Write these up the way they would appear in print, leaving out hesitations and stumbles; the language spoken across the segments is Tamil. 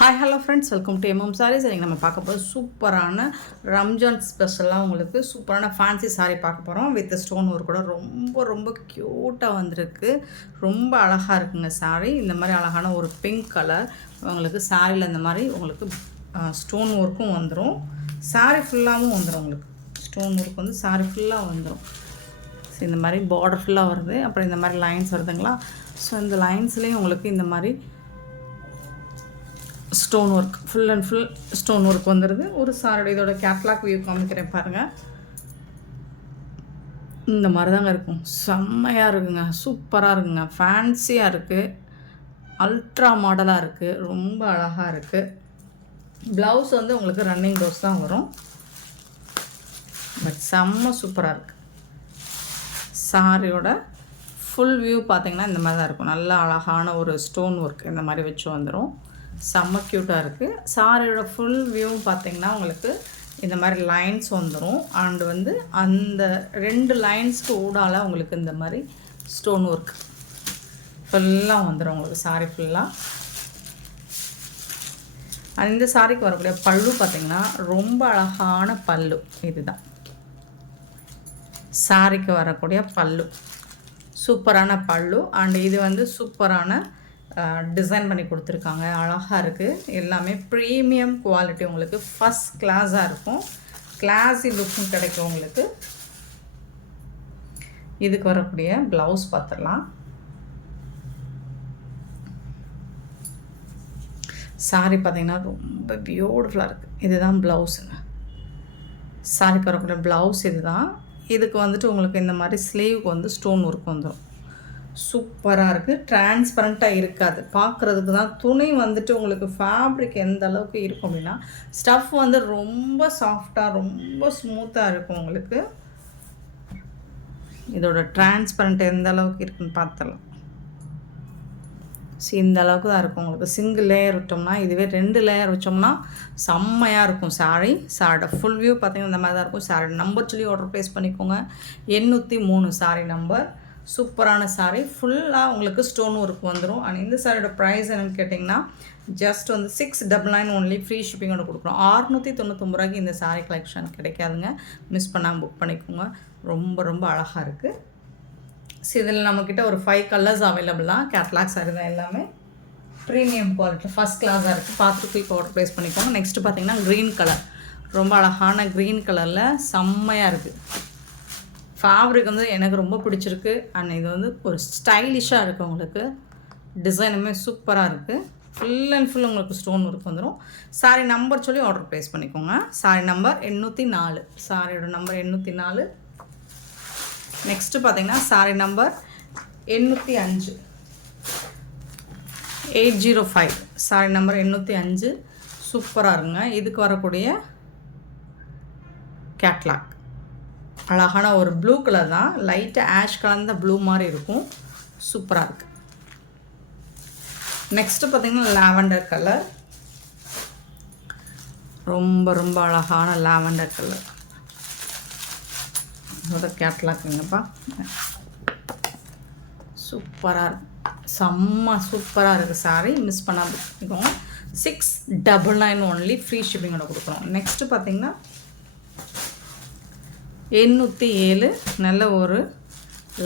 Hi hello friends, welcome to MM Sarees. இன்றைக்கி நம்ம பார்க்க போகிறது சூப்பரான ரம்ஜான் ஸ்பெஷலாக உங்களுக்கு சூப்பரான ஃபேன்சி சாரீ பார்க்க போகிறோம். வித் ஸ்டோன் ஒர்க் கூட ரொம்ப ரொம்ப க்யூட்டாக வந்திருக்கு. ரொம்ப அழகாக இருக்குங்க சாரீ. இந்த மாதிரி அழகான ஒரு பிங்க் கலர் உங்களுக்கு சாரியில் இந்த மாதிரி உங்களுக்கு ஸ்டோன் ஒர்க்கும் வந்துடும். சாரீ ஃபுல்லாகவும் வந்துடும். உங்களுக்கு ஸ்டோன் ஒர்க் வந்து சாரீ ஃபுல்லாக வந்துடும். ஸோ இந்த மாதிரி பார்டர் ஃபுல்லாக வருது. அப்புறம் இந்த மாதிரி லைன்ஸ் வருதுங்களா. ஸோ இந்த லைன்ஸ்லேயும் உங்களுக்கு இந்த மாதிரி stone work full and full stone work வந்துடுது. ஒரு சாரோட இதோட கேட்லாக் வியூ காமிக்கிறேன் பாருங்கள். இந்த மாதிரி தாங்க இருக்கும். செம்மையாக இருக்குங்க, சூப்பராக இருக்குங்க, ஃபேன்சியாக இருக்குது, அல்ட்ரா மாடலாக இருக்குது, ரொம்ப அழகாக இருக்குது. ப்ளவுஸ் வந்து உங்களுக்கு ரன்னிங் ப்ளவுஸ் தான் வரும். பட் செம்ம சூப்பராக இருக்குது. சாரியோட ஃபுல் வியூ பார்த்திங்கன்னா இந்த மாதிரி தான் இருக்கும். நல்லா அழகான ஒரு ஸ்டோன் ஒர்க் இந்த மாதிரி வச்சு வந்துடும். செம்ம க்யூட்டாக இருக்குது. சாரியோட ஃபுல் வியூ பார்த்திங்கன்னா உங்களுக்கு இந்த மாதிரி லைன்ஸ் வந்துடும். அண்டு வந்து அந்த 2 லைன்ஸ்க்கு ஊடால உங்களுக்கு இந்த மாதிரி ஸ்டோன் ஒர்க் ஃபுல்லாக வந்துடும் உங்களுக்கு சாரி ஃபுல்லாக. இந்த சாரிக்கு வரக்கூடிய பல்லு பார்த்திங்கன்னா ரொம்ப அழகான பல்லு. இதுதான் சாரிக்கு வரக்கூடிய பல்லு, சூப்பரான பல்லு. அண்டு இது வந்து சூப்பரான டிசைன் பண்ணி கொடுத்துருக்காங்க. அழகாக இருக்குது. எல்லாமே ப்ரீமியம் குவாலிட்டி, உங்களுக்கு ஃபஸ்ட் கிளாஸாக இருக்கும். கிளாஸி லுக்கும் கிடைக்கும் உங்களுக்கு. இதுக்கு வரக்கூடிய ப்ளவுஸ் பார்த்துடலாம். சாரி பார்த்திங்கன்னா ரொம்ப பியூட்டிஃபுல்லாக இருக்குது. இதுதான் ப்ளவுஸுங்க. சாரிக்கு வரக்கூடிய ப்ளவுஸ் இதுதான். இதுக்கு வந்துட்டு உங்களுக்கு இந்த மாதிரி ஸ்லீவுக்கு வந்து ஸ்டோன் ஒர்க் வந்துடும். சூப்பராக இருக்குது. டிரான்ஸ்பரண்ட்டாக இருக்காது. பார்க்குறதுக்கு தான். துணி வந்துட்டு உங்களுக்கு ஃபேப்ரிக் எந்த அளவுக்கு இருக்கும் அப்படின்னா, ஸ்டஃப் வந்து ரொம்ப சாஃப்டாக ரொம்ப ஸ்மூத்தாக இருக்கும் உங்களுக்கு. இதோட டிரான்ஸ்பரண்ட் எந்த அளவுக்கு இருக்குன்னு பார்த்துடலாம். இந்த அளவுக்கு தான் இருக்கும் உங்களுக்கு. சிங்கிள் லேயர் விட்டோம்னா, இதுவே 2 லேயர் வச்சோம்னா செம்மையாக இருக்கும் சாரீ. சாரோட ஃபுல் வியூ பார்த்திங்கன்னா இந்த மாதிரி தான் இருக்கும். சாரோட நம்பர் சொல்லி ஆர்டர் ப்ளேஸ் பண்ணிக்கோங்க. 803 சாரீ நம்பர். சூப்பரான சாரீ ஃபுல்லாக உங்களுக்கு ஸ்டோன் ஒர்க் வந்துடும். அண்ட் இந்த சாரியோட ப்ரைஸ் என்னென்னு கேட்டிங்கன்னா ஜஸ்ட் வந்து 699 ஒன்லி. ஃப்ரீ ஷிப்பிங்கோட கொடுக்குறோம். 699 ரூபாய்க்கு இந்த சாரீ கலெக்ஷன் கிடைக்காதுங்க. மிஸ் பண்ணாமல் புக் பண்ணிக்கோங்க. ரொம்ப ரொம்ப அழகாக இருக்குது. ஸோ இதில் நம்மக்கிட்ட ஒரு 5 கலர்ஸ் அவைலபிள் தான். கேட்லாக் சாரி தான் எல்லாமே. ப்ரீமியம் குவாலிட்டி ஃபஸ்ட் கிளாஸாக இருக்குது. பார்த்துட்டு குயிக் ஆர்டர் ப்ளேஸ் பண்ணிக்கோங்க. நெக்ஸ்ட்டு பார்த்திங்கன்னா க்ரீன் கலர். ரொம்ப அழகான க்ரீன் கலரில் செம்மையாக இருக்குது. ஃபேப்ரிக் வந்து எனக்கு ரொம்ப பிடிச்சிருக்கு. அண்ட் இது வந்து ஒரு ஸ்டைலிஷாக இருக்குது உங்களுக்கு. டிசைனுமே சூப்பராக இருக்குது. ஃபுல் அண்ட் ஃபுல் உங்களுக்கு ஸ்டோன் ஒர்க் வந்துடும். சாரி நம்பர் சொல்லி ஆர்டர் ப்ளேஸ் பண்ணிக்கோங்க. Sorry number 804. சாரியோட நம்பர் 804. நெக்ஸ்ட்டு பார்த்தீங்கன்னா சாரி நம்பர் 805. 805 sorry number 805. சூப்பராக இருக்குங்க. இதுக்கு வரக்கூடிய கேட்லாக் அழகான ஒரு ப்ளூ கலர் தான். லைட்டாக ஆஷ் கலந்த ப்ளூ மாதிரி இருக்கும். சூப்பராக இருக்குது. நெக்ஸ்ட்டு பார்த்திங்கன்னா லாவெண்டர் கலர். ரொம்ப ரொம்ப அழகான லாவெண்டர் கலர். அதோட கேட்லாக்குங்கப்பா. சூப்பராக இருக்கு. செம்ம சூப்பராக இருக்குது சாரி. மிஸ் பண்ணாமல் இருக்கோம். 699 ஒன்லி. ஃப்ரீ ஷிப்பிங்கோட கொடுக்குறோம். நெக்ஸ்ட்டு பார்த்திங்கன்னா 807. நல்ல ஒரு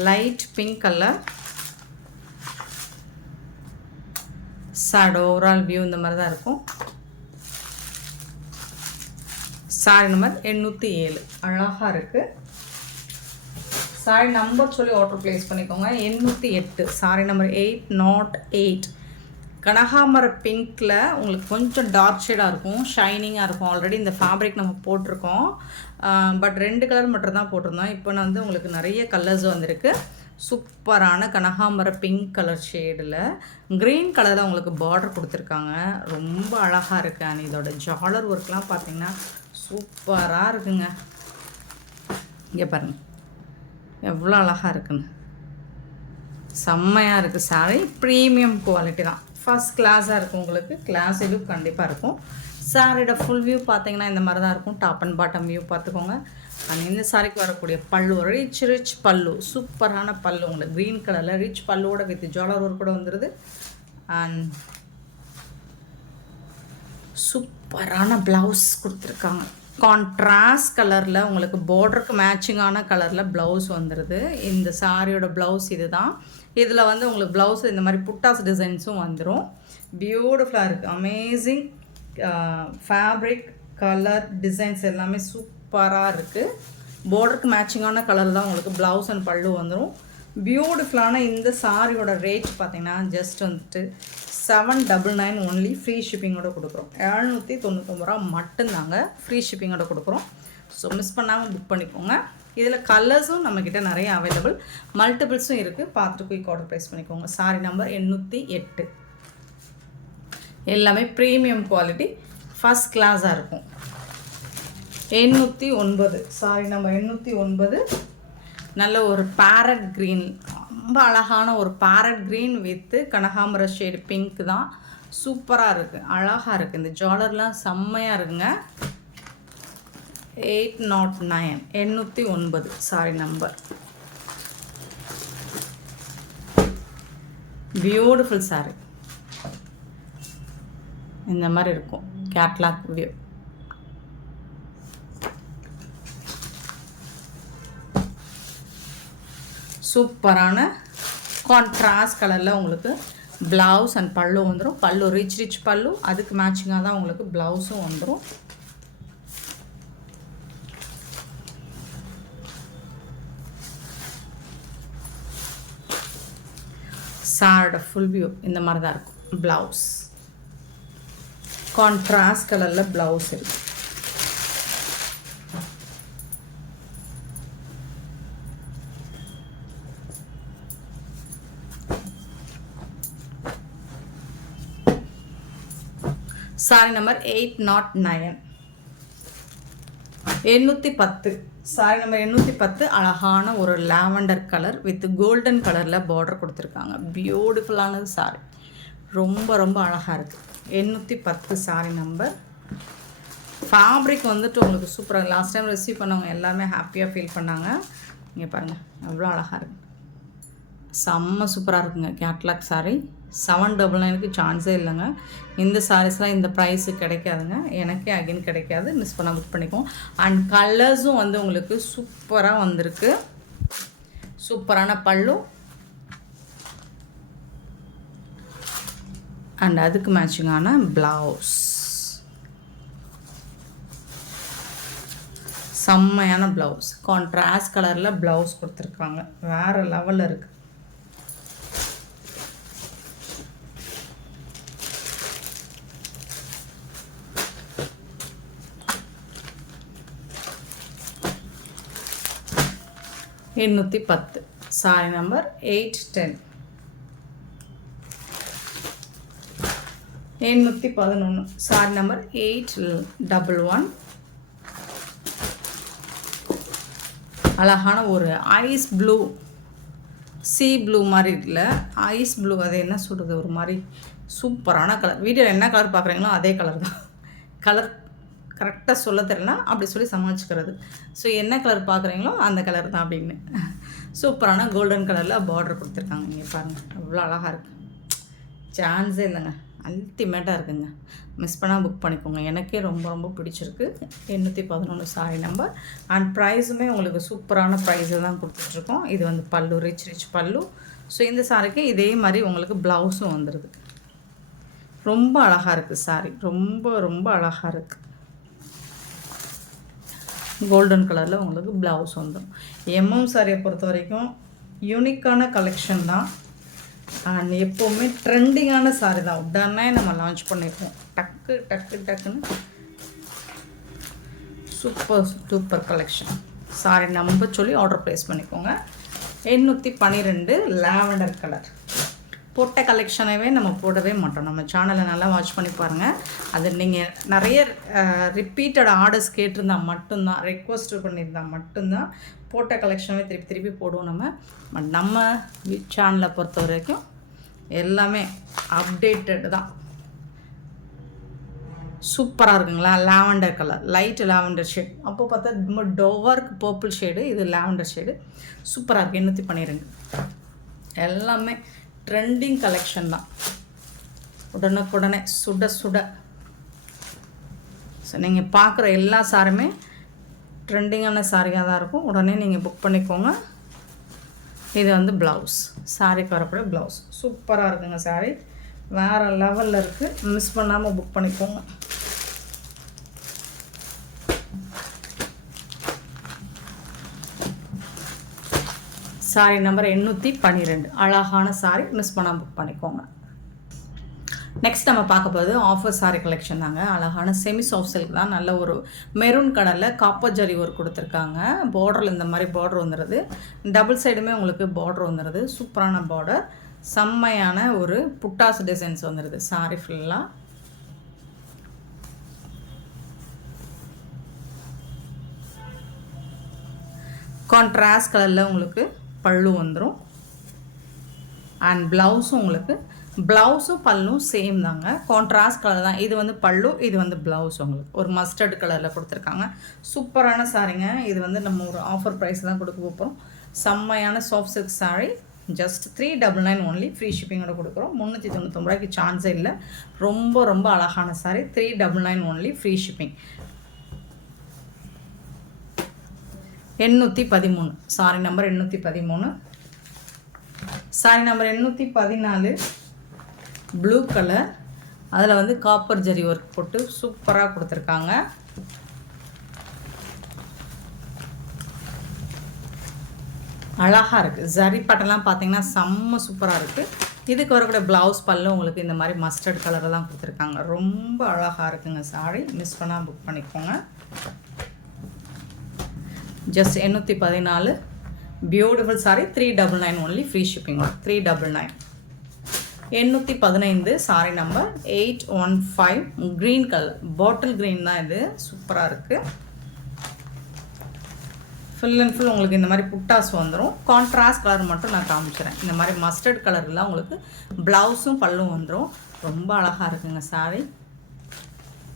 light pink colour. Sorry overall view இந்த மாதிரி தான் இருக்கும். சாரி நம்பர் 807 அழகாக இருக்குது. சாரி நம்பர் சொல்லி ஆர்டர் ப்ளேஸ் பண்ணிக்கோங்க. 808 சாரி நம்பர் 808. கனகாமர பிங்க்கில் உங்களுக்கு கொஞ்சம் டார்க் ஷேடாக இருக்கும், ஷைனிங்காக இருக்கும். ஆல்ரெடி இந்த ஃபேப்ரிக் நம்ம போட்டிருக்கோம். பட் 2 கலர் மட்டும் தான் போட்டிருந்தோம். இப்போ நான் வந்து உங்களுக்கு நிறைய கலர்ஸ் வந்திருக்கு. சூப்பரான கனகாமர பிங்க் கலர் ஷேடில் க்ரீன் கலரில் உங்களுக்கு பார்டர் கொடுத்துருக்காங்க. ரொம்ப அழகாக இருக்குது. அண்ட் இதோட ஜாலர் ஒர்க்லாம் பார்த்திங்கன்னா சூப்பராக இருக்குங்க. இங்கே பாருங்கள் எவ்வளோ அழகாக இருக்குன்னு. செம்மையாக இருக்குது சாரி. ப்ரீமியம் குவாலிட்டி தான். ஃபஸ்ட் கிளாஸாக இருக்கும் உங்களுக்கு. கிளாஸி லுக் கண்டிப்பாக இருக்கும். சாரியோட ஃபுல் வியூ பார்த்திங்கன்னா இந்த மாதிரி தான் இருக்கும். டாப் அண்ட் பாட்டம் வியூ பார்த்துக்கோங்க. அண்ட் இந்த சாரிக்கு வரக்கூடிய பல்லு ரிச் பல்லு. சூப்பரான பல்லு உங்களுக்கு. க்ரீன் கலரில் ரிச் பல்லுவோட வித் ஜாலர் ஒர்க் கூட வந்துடுது. அண்ட் சூப்பரான ப்ளவுஸ் கொடுத்துருக்காங்க. கான்ட்ராஸ்ட் கலரில் உங்களுக்கு பார்டருக்கு மேட்சிங்கான கலரில் ப்ளவுஸ் வந்துடுது. இந்த சாரியோட ப்ளவுஸ் இது தான். இதில் வந்து உங்களுக்கு ப்ளவுஸ் இந்த மாதிரி புட்டாஸ் டிசைன்ஸும் வந்துடும். பியூட்டிஃபுல்லாக இருக்குது. அமேசிங் ஃபேப்ரிக், கலர், டிசைன்ஸ் எல்லாமே சூப்பராக இருக்குது. பார்டருக்கு மேட்சிங்கான கலர் தான் உங்களுக்கு ப்ளவுஸ் அண்ட் பல்லு வந்துடும். பியூட்டிஃபுல்லான இந்த சாரியோட ரேட் பார்த்திங்கன்னா ஜஸ்ட் வந்துட்டு 799 ஒன்லி. ஃப்ரீ ஷிப்பிங்கோட கொடுக்குறோம். 799 ரூபா மட்டும்தாங்க ஃப்ரீ ஷிப்பிங்கோட கொடுக்குறோம். ஸோ மிஸ் பண்ணாமல் புக் பண்ணிக்கோங்க. இதில் கலர்ஸும் நம்மக்கிட்ட நிறைய அவைலபிள், மல்டிபிள்ஸும் இருக்குது. பார்த்துட்டு குயிக் ஆர்டர் ப்ளேஸ் பண்ணிக்கோங்க. Sorry number 808. எல்லாமே ப்ரீமியம் குவாலிட்டி, ஃபஸ்ட் கிளாஸாக இருக்கும். 809 சாரி நம்பர் 809. நல்ல ஒரு பேரட் க்ரீன், ரொம்ப அழகான ஒரு பேரட் க்ரீன் வித்து கனகாம்பர ஷேடு பிங்க் தான். சூப்பராக இருக்குது, அழகாக இருக்குது. இந்த ஜாலர்லாம் செம்மையாக இருக்குங்க. 809 809 சாரி நம்பர். Beautiful sorry. இந்த மாதிரி இருக்கும் கேட்லாக் வியூ. சூப்பரான கான்ட்ராஸ்ட் கலரில் உங்களுக்கு ப்ளவுஸ் அண்ட் பல்லு வந்துடும். பல்லு ரிச் பல்லு, அதுக்கு மேட்சிங்காக தான் உங்களுக்கு ப்ளவுஸும் வந்துடும். சாரோட ஃபுல் வியூ இந்த மாதிரி தான் இருக்கும். ப்ளவுஸ் கான்ட்ராஸ்ட் கலரில் ப்ளவுஸ் இருக்குது. Sorry number 809 810. Sorry number 810. அழகான ஒரு லாவெண்டர் கலர் வித் கோல்டன் கலரில் பார்டர் கொடுத்துருக்காங்க. பியூட்டிஃபுல்லானது சாரி, ரொம்ப ரொம்ப அழகாக இருக்குது. 810 சாரி நம்பர். ஃபேப்ரிக் வந்துட்டு உங்களுக்கு சூப்பராக, லாஸ்ட் டைம் ரிசீவ் பண்ணவங்க எல்லாமே ஹாப்பியாக ஃபீல் பண்ணாங்க. இங்கே பாருங்கள் எவ்வளோ அழகாக இருக்குது, செம்ம சூப்பராக இருக்குங்க. கேட்லாக் சாரி 799க்கு சான்ஸே இல்லைங்க. இந்த சாரீஸ்லாம் இந்த ப்ரைஸு கிடைக்காதுங்க, எனக்கே அகைன் கிடைக்காது. மிஸ் பண்ணால் புக் பண்ணிக்குவோம். அண்ட் கலர்ஸும் வந்து உங்களுக்கு சூப்பராக வந்திருக்கு. சூப்பரான பல்லு அண்ட் அதுக்கு மேட்சிங்கான ப்ளவுஸ். செம்மையான ப்ளவுஸ், கான்ட்ராஸ்ட் கலரில் ப்ளவுஸ் கொடுத்துருக்காங்க. வேறு லெவலில் இருக்குது. எண்ணூற்றி 10 சாரி நம்பர் 810. 811 sorry number 811. அழகான ஒரு ஐஸ் ப்ளூ, சீ ப்ளூ மாதிரி இருக்குல்ல, ஐஸ் ப்ளூ, அது என்ன சொல்கிறது, ஒரு மாதிரி சூப்பரான கலர். வீடியோவில் என்ன கலர் பார்க்குறீங்களோ அதே கலர் தான். கலர் கரெக்டாக சொல்ல தெரியலனா அப்படி சொல்லி சமாளிச்சுக்கிறது. ஸோ என்ன கலர் பார்க்குறீங்களோ அந்த கலர் தான் அப்படின்னு. சூப்பரான கோல்டன் கலரில் பார்டர் கொடுத்துருக்காங்க. இங்கே பாருங்கள் அவ்வளோ அழகாக இருக்குது, சான்ஸே இல்லைங்க, அல்டிமேட்டாக இருக்குங்க. மிஸ் பண்ணால் புக் பண்ணிக்கோங்க, எனக்கே ரொம்ப ரொம்ப பிடிச்சிருக்கு. 811 சாரி நம்பர். அண்ட் ப்ரைஸுமே உங்களுக்கு சூப்பரான ப்ரைஸில் தான் கொடுத்துட்ருக்கோம். இது வந்து பல்லு ரிச் பல்லு. ஸோ இந்த சாரிக்கு இதே மாதிரி உங்களுக்கு ப்ளவுஸும் வந்துடுது. ரொம்ப அழகாக இருக்குது சாரி, ரொம்ப ரொம்ப அழகாக இருக்குது. கோல்டன் கலரில் உங்களுக்கு ப்ளவுஸ் வந்துடும். எம்எம் சாரியை பொறுத்த வரைக்கும் யூனிக்கான கலெக்ஷன் தான். அண்ட் எப்போவுமே ட்ரெண்டிங்கான சாரி தான். உடனே நம்ம லான்ச் பண்ணியிருக்கோம். டக்குன்னு சூப்பர் கலெக்ஷன். சாரி நம்பர் சொல்லி ஆர்டர் ப்ளேஸ் பண்ணிக்கோங்க. 812 லாவெண்டர் கலர். போட்ட கலெக்ஷனவே நம்ம போடவே மாட்டோம். நம்ம சேனலை நல்லா வாட்ச் பண்ணி பாருங்கள். அது நீங்கள் நிறைய ரிப்பீட்டட் ஆர்டர்ஸ் கேட்டிருந்தால் மட்டும்தான், ரெக்வஸ்ட் பண்ணியிருந்தால் மட்டும்தான் போட்ட கலெக்ஷனவே திருப்பி போடுவோம். நம்ம சேனலை பொறுத்த வரைக்கும் எல்லாமே அப்டேட்டட் தான். சூப்பராக இருக்குங்களா? Lavender colour, light lavender shade. அப்போ பார்த்தா ரொம்ப டார்க் பர்பிள் ஷேடு, இது லாவெண்டர் ஷேடு. சூப்பராக இருக்குது. 812 எல்லாமே ட்ரெண்டிங் கலெக்ஷன் தான். உடனுக்குடனே சுட ஸோ நீங்கள் பார்க்குற எல்லா சாரியுமே ட்ரெண்டிங்கான சாரியாக தான் இருக்கும். உடனே நீங்கள் புக் பண்ணிக்கோங்க. இது வந்து ப்ளவுஸ், சாரிக்கு வரக்கூடிய ப்ளவுஸ். சூப்பராக இருக்குங்க சாரி, வேறு லெவலில் இருக்குது. மிஸ் பண்ணாமல் புக் பண்ணிக்கோங்க. Sorry number 812. அழகான சாரி, மிஸ் பண்ணாமல் புக் பண்ணிக்கோங்க. நெக்ஸ்ட் நம்ம பார்க்க போகிறது ஆஃபர் சாரி கலெக்ஷன் தாங்க. அழகான செமி சாஃப்ட் சில்க் தான். நல்ல ஒரு மெரூன் கலரில் காப்பர் ஜரி ஒர்க் கொடுத்துருக்காங்க. பார்டரில் இந்த மாதிரி பார்டர் வந்துடுது. டபுள் சைடுமே உங்களுக்கு பார்டர் வந்துடுது. சூப்பரான பார்டர், செம்மையான ஒரு புட்டாஸ் டிசைன்ஸ் வந்துடுது சாரி ஃபுல்லாக. கான்ட்ராஸ்ட் கலரில் உங்களுக்கு பல்லு வந்துடும். அண்ட் ப்ளவுஸும் உங்களுக்கு ப்ளவுஸும் பல்லும் சேம் தாங்க, கான்ட்ராஸ்ட் கலர் தான். இது வந்து பல்லு, இது வந்து ப்ளவுஸ் உங்களுக்கு ஒரு மஸ்டர்ட் கலரில் கொடுத்துருக்காங்க. சூப்பரான சாரிங்க. இது வந்து நம்ம ஒரு ஆஃபர் ப்ரைஸ் தான் கொடுக்க போகிறோம். செம்மையான soft silk sari, just 399 only. Free ஷிப்பிங்கோட கொடுக்குறோம். 399 ரூபாய்க்கு சான்ஸே இல்லை. ரொம்ப ரொம்ப அழகான sari, 399 only, free shipping. 813 sari number 813. Sari number 814 blue colour, அதில் வந்து காப்பர் ஜரி ஒர்க் போட்டு சூப்பராக கொடுத்துருக்காங்க. அழகாக இருக்குது. ஜரி பட்டெல்லாம் பார்த்தீங்கன்னா செம்ம சூப்பராக இருக்குது. இதுக்கு வரக்கூடிய ப்ளவுஸ் பல்லு உங்களுக்கு இந்த மாதிரி மஸ்டர்ட் கலரில் தான் கொடுத்துருக்காங்க. ரொம்ப அழகாக இருக்குங்க சாரி, மிஸ் பண்ணால் புக் பண்ணிக்கோங்க. Just 814 beautiful sorry, 399 only, free shipping. 399. 815 sorry number 815 green colour, bottle green தான் இது. சூப்பராக இருக்குது. ஃபுல் அண்ட் ஃபுல் உங்களுக்கு இந்த மாதிரி புட்டாஸ் வந்துடும். கான்ட்ராஸ்ட் கலர் மட்டும் நான் காமிக்கிறேன். இந்த மாதிரி மஸ்டர்ட் கலரில் உங்களுக்கு ப்ளவுஸும் பல்லும் வந்துடும். ரொம்ப அழகாக இருக்குங்க சாரி.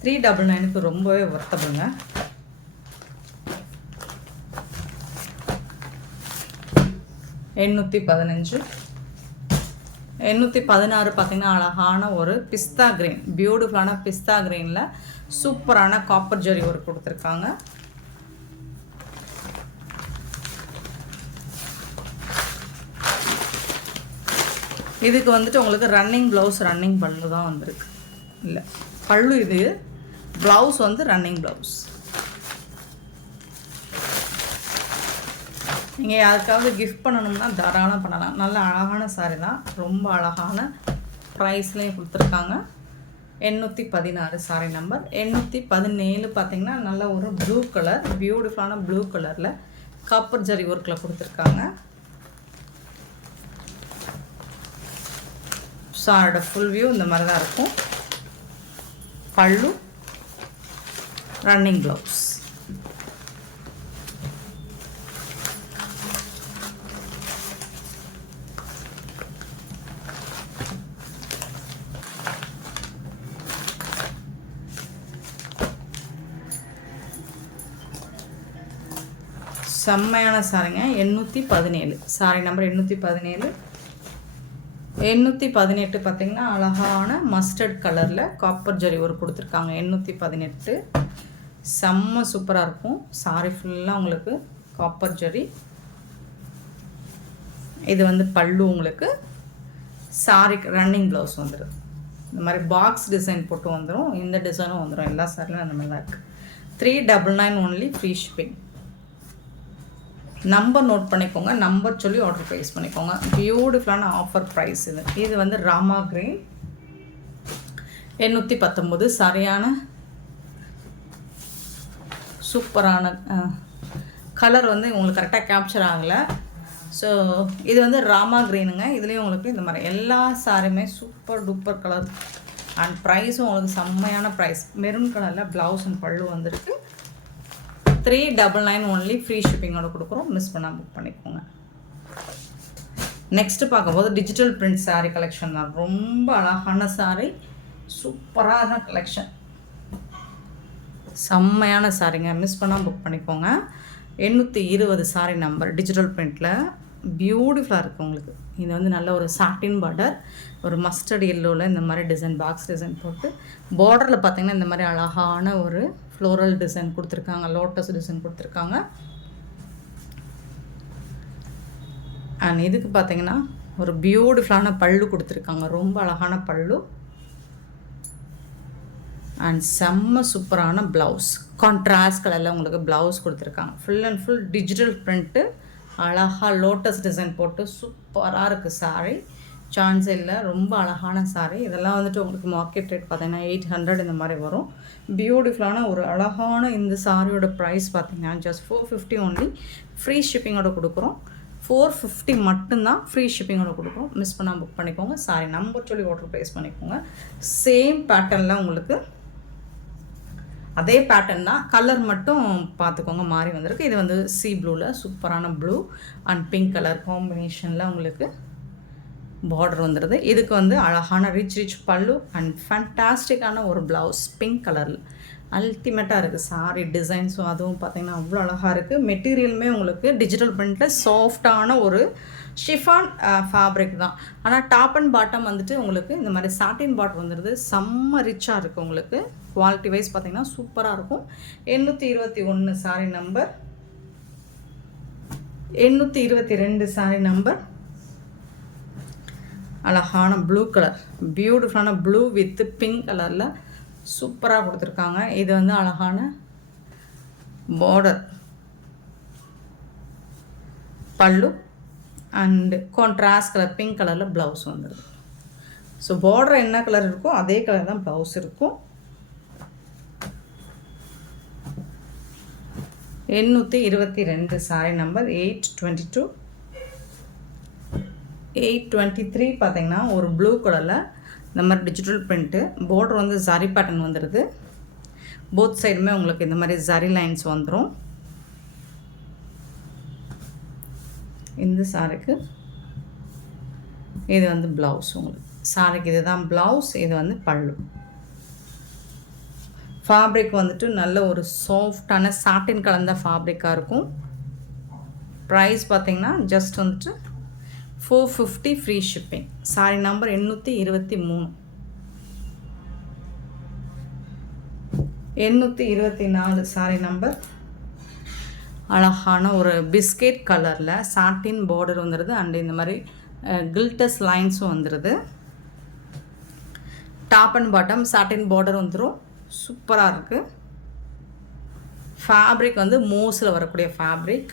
399க்கு ரொம்பவே ஒர்த்தபுளுங்க. 815. 816 பார்த்திங்கன்னா அழகான ஒரு பிஸ்தா க்ரீன், பியூட்டிஃபுல்லான பிஸ்தா க்ரீனில் சூப்பரான காப்பர் ஜரி ஒர்க் கொடுத்துருக்காங்க. இதுக்கு வந்துட்டு உங்களுக்கு ரன்னிங் ப்ளவுஸ், ரன்னிங் பல்லு தான் வந்திருக்கு. இல்லை பல்லு இது, ப்ளவுஸ் வந்து ரன்னிங் ப்ளவுஸ். நீங்கள் யாருக்காவது கிஃப்ட் பண்ணணும்னா தாராளம் பண்ணலாம். நல்ல அழகான சாரி தான், ரொம்ப அழகான ப்ரைஸ்லேயும் கொடுத்துருக்காங்க. 816 சாரி நம்பர். 817 பார்த்திங்கன்னா நல்ல ஒரு ப்ளூ கலர், பியூட்டிஃபுல்லான ப்ளூ கலரில் காப்பர் ஜரி ஒர்க்கில் கொடுத்துருக்காங்க. சாரோட ஃபுல் வியூ இந்த மாதிரி தான் இருக்கும். பல்லு, ரன்னிங் ப்ளவுஸ். செம்மையான சாரிங்க. 817 சாரி நம்பர் 817. 818 பார்த்திங்கன்னா அழகான மஸ்டர்ட் கலரில் காப்பர் ஜரி ஒர்க் கொடுத்துருக்காங்க. 818 செம்ம சூப்பராக இருக்கும். சாரி ஃபுல்லாக உங்களுக்கு காப்பர் ஜரி. இது வந்து பல்லு, உங்களுக்கு சாரிக்கு ரன்னிங் ப்ளவுஸ் வந்துடும். இந்த மாதிரி பாக்ஸ் டிசைன் போட்டு வந்துடும். இந்த டிசைனும் வந்துடும். எல்லா சாரிலும் அந்த மாதிரி தான் இருக்குது. 399 only, free shipping. Number note பண்ணிக்கோங்க, நம்பர் சொல்லி ஆர்டர் ப்ளேஸ் பண்ணிக்கோங்க. பியூட்டிஃபுல்லான ஆஃபர் ப்ரைஸ் இது. இது வந்து ராமா கிரீன். 819 சரியான சூப்பரான கலர் வந்து உங்களுக்கு கரெக்டாக கேப்சர் ஆகலை. ஸோ இது வந்து ராமா க்ரீனுங்க. இதுலேயும் உங்களுக்கு இந்த மாதிரி எல்லா சாரியுமே சூப்பர் டூப்பர் கலர். அண்ட் ப்ரைஸும் உங்களுக்கு செம்மையான ப்ரைஸ். மெரூன் கலரில் ப்ளவுஸ் அண்ட் பல்லு வந்துருக்கு. 399 ஒன்லி, ஃப்ரீ ஷிப்பிங்கோட கொடுக்குறோம். மிஸ் பண்ணால் புக் பண்ணிக்கோங்க. நெக்ஸ்ட்டு பார்க்கும்போது டிஜிட்டல் பிரிண்ட் சாரீ கலெக்ஷன் தான். ரொம்ப அழகான சாரீ, சூப்பரான கலெக்ஷன், செம்மையான சாரீங்க. மிஸ் பண்ணால் புக் பண்ணிக்கோங்க. 820 சாரீ நம்பர் டிஜிட்டல் பிரிண்ட்டில் பியூட்டிஃபுல்லாக இருக்குது உங்களுக்கு. இது வந்து நல்ல ஒரு சாட்டின் பார்டர், ஒரு மஸ்டர்ட் எல்லோவில் இந்த மாதிரி டிசைன் பாக்ஸ் டிசைன் போட்டு பார்டரில் பார்த்திங்கன்னா இந்த மாதிரி அழகான ஒரு ஃப்ளோரல் டிசைன் கொடுத்துருக்காங்க, லோட்டஸ் டிசைன் கொடுத்துருக்காங்க. அண்ட் இதுக்கு பார்த்தீங்கன்னா ஒரு பியூட்டிஃபுல்லான பல்லு கொடுத்துருக்காங்க, ரொம்ப அழகான பல்லு. அண்ட் செம்ம சூப்பரான ப்ளவுஸ், கான்ட்ராஸ்ட் கலரில் உங்களுக்கு ப்ளவுஸ் கொடுத்துருக்காங்க. Full and full digital print, அழகாக லோட்டஸ் டிசைன் போட்டு சூப்பராக இருக்குது சாரீ. சான்ஸே இல்லை, ரொம்ப அழகான சாரீ. இதெல்லாம் வந்துட்டு உங்களுக்கு மார்க்கெட் ரேட் பார்த்தீங்கன்னா 800 இந்த மாதிரி வரும். பியூட்டிஃபுல்லான ஒரு அழகான இந்த சாரியோட ப்ரைஸ் பார்த்தீங்கன்னா ஜஸ்ட் 450 ஒன்லி. ஃப்ரீ ஷிப்பிங்கோட கொடுக்குறோம். 450 மட்டும்தான் ஃப்ரீ ஷிப்பிங்கோட கொடுக்குறோம். மிஸ் பண்ணால் புக் பண்ணிக்கோங்க. சாரி நம்பர் சொல்லி ஆர்டர் ப்ளேஸ் பண்ணிக்கோங்க. சேம் பேட்டர்னில் உங்களுக்கு அதே பேட்டர்ன் தான், கலர் மட்டும் பார்த்துக்கோங்க மாறி வந்திருக்கு. இது வந்து சி ப்ளூவில் சூப்பரான ப்ளூ அண்ட் பிங்க் கலர் காம்பினேஷனில் உங்களுக்கு பார்டர் வந்துடுது. இதுக்கு வந்து அழகான ரிச் பல்லு அண்ட் ஃபேண்டாஸ்டிக்கான ஒரு ப்ளவுஸ் பிங்க் கலரில் அல்டிமேட்டாக இருக்குது. சாரி டிசைன்ஸும் அதுவும் பார்த்திங்கன்னா அவ்வளோ அழகாக இருக்குது. மெட்டீரியலுமே உங்களுக்கு டிஜிட்டல் பிரிண்டில் சாஃப்டான ஒரு ஷிஃபான் ஃபேப்ரிக் தான். ஆனால் டாப் அண்ட் பாட்டம் வந்துட்டு உங்களுக்கு இந்த மாதிரி சாட்டின் பாட்டம் வந்துடுது. செம்ம ரிச்சாக இருக்குது உங்களுக்கு. குவாலிட்டி வைஸ் பார்த்திங்கன்னா சூப்பராக இருக்கும். 821 சாரி நம்பர், 822 சாரி நம்பர். அழகான ப்ளூ கலர், பியூட்டிஃபுல்லான ப்ளூ வித் பிங்க் கலரில் சூப்பராக கொடுத்துருக்காங்க. இது வந்து அழகான பார்டர் பல்லு அண்டு கான்ட்ராஸ்ட் கலர் பிங்க் கலரில் ப்ளவுஸ் வந்துடுது. ஸோ பார்டர் என்ன கலர் இருக்கோ அதே கலர் தான் ப்ளவுஸ் இருக்கும். 822 சாரி நம்பர் 822. 823 பார்த்தீங்கன்னா ஒரு ப்ளூ கலரில் இந்த மாதிரி டிஜிட்டல் பிரிண்ட்டு, பார்டர் வந்து ஜரி பேட்டர்ன் வந்துடுது. போத் சைடுமே உங்களுக்கு இந்த மாதிரி ஜரி லைன்ஸ் வந்துடும். இந்த சாரிக்கு இது வந்து ப்ளவுஸ் உங்களுக்கு. சாரிக்கு இது தான் ப்ளவுஸ், இது வந்து பல்லு. ஃபேப்ரிக் வந்துட்டு நல்ல ஒரு சாஃப்டான சாட்டின் கலந்த ஃபேப்ரிக்காக இருக்கும். ப்ரைஸ் பார்த்திங்கன்னா ஜஸ்ட் வந்துட்டு 450 free shipping. Sorry number 823. 824 sorry number. அழகான ஒரு பிஸ்கெட் கலரில் சாட்டின் பார்டர் வந்துடுது அண்ட் இந்த மாதிரி கில்டஸ் லைன்ஸும் வந்துடுது. Top and bottom satin border வந்துடும். சூப்பராக இருக்குது. ஃபேப்ரிக் வந்து மூஸில் வரக்கூடிய ஃபேப்ரிக்.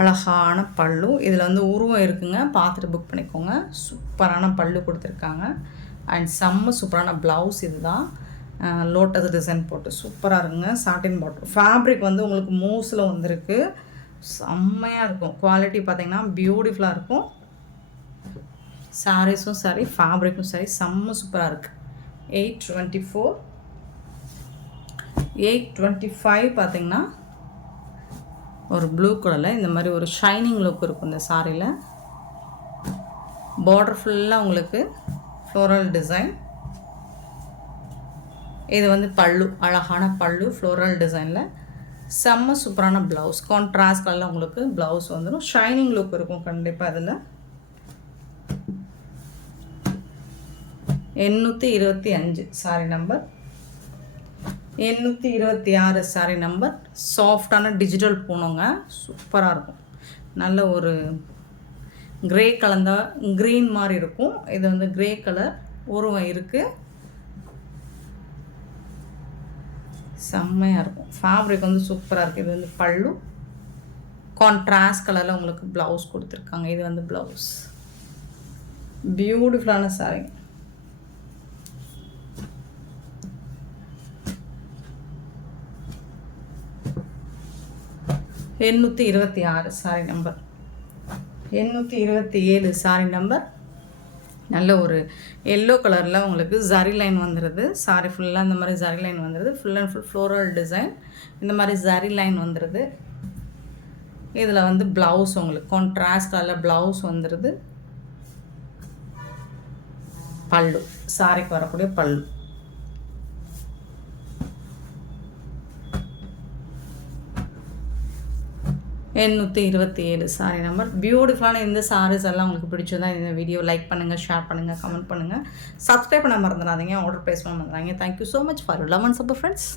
அழகான பல்லு, இதில் வந்து உருவம் இருக்குங்க, பார்த்துட்டு புக் பண்ணிக்கோங்க. சூப்பரான பல்லு கொடுத்துருக்காங்க அண்ட் செம்ம சூப்பரான ப்ளவுஸ். இது தான் லோட்டஸ் டிசைன் போட்டு சூப்பராக இருக்குங்க. சாட்டின் பாட்டம் ஃபேப்ரிக் வந்து உங்களுக்கு மூஸில் வந்திருக்கு. செம்மையாக இருக்கும். குவாலிட்டி பார்த்திங்கன்னா பியூட்டிஃபுல்லாக இருக்கும். சாரீஸும் சரி ஃபேப்ரிக்கும் சரி செம்ம சூப்பராக இருக்குது. 824. 825 பார்த்திங்கன்னா ஒரு ப்ளூ கலரில் இந்த மாதிரி ஒரு ஷைனிங் லுக் இருக்கும் இந்த சாரியில். பார்டர் ஃபுல்லாக உங்களுக்கு ஃப்ளோரல் டிசைன். இது வந்து பல்லு, அழகான பல்லு ஃப்ளோரல் டிசைனில். செம்ம சூப்பரான ப்ளவுஸ், கான்ட்ராஸ்ட் கலரில் உங்களுக்கு ப்ளவுஸ் வந்துடும். ஷைனிங் லுக் இருக்கும் கண்டிப்பாக இதில். 825 சாரி நம்பர். 826 sorry number. சாஃப்டான டிஜிட்டல் பூனோங்க, சூப்பராக இருக்கும். நல்ல ஒரு க்ரே கலந்த க்ரீன் மாதிரி இருக்கும். இது வந்து க்ரே கலர் உருவம் இருக்குது. செம்மையாக இருக்கும். ஃபேப்ரிக் வந்து சூப்பராக இருக்குது. இது வந்து பல்லு, கான்ட்ராஸ்ட் கலரில் உங்களுக்கு ப்ளவுஸ் கொடுத்துருக்காங்க. இது வந்து ப்ளவுஸ். பியூட்டிஃபுல்லான sorry. 826 sorry number. 827 sorry number. நல்ல ஒரு எல்லோ கலரில் உங்களுக்கு ஜரி லைன் வந்துடுது. சாரி ஃபுல்லாக இந்த மாதிரி ஜரி லைன் வந்துடுது. Full and full floral design. இந்த மாதிரி ஜரி லைன் வந்துடுது. இதில் வந்து ப்ளவுஸ் உங்களுக்கு கான்ட்ராஸ்ட் கலரில் ப்ளவுஸ் வந்துடுது. பல்லு, சாரிக்கு வரக்கூடிய பல்லு. 827 சாரி நம்பர். பியூட்டிஃபுல்லான இந்த சாரீஸ் எல்லாம் உங்களுக்கு பிடிச்சதா இந்த வீடியோ லைக் பண்ணுங்கள், ஷேர் பண்ணுங்கள், கமெண்ட் பண்ணுங்கள், சப்ஸ்கிரைப் பண்ண மறந்துடாதீங்க, ஆர்டர் ப்ளேஸ் பண்ண மறந்துடாதீங்க. Thank you so much for love and support friends.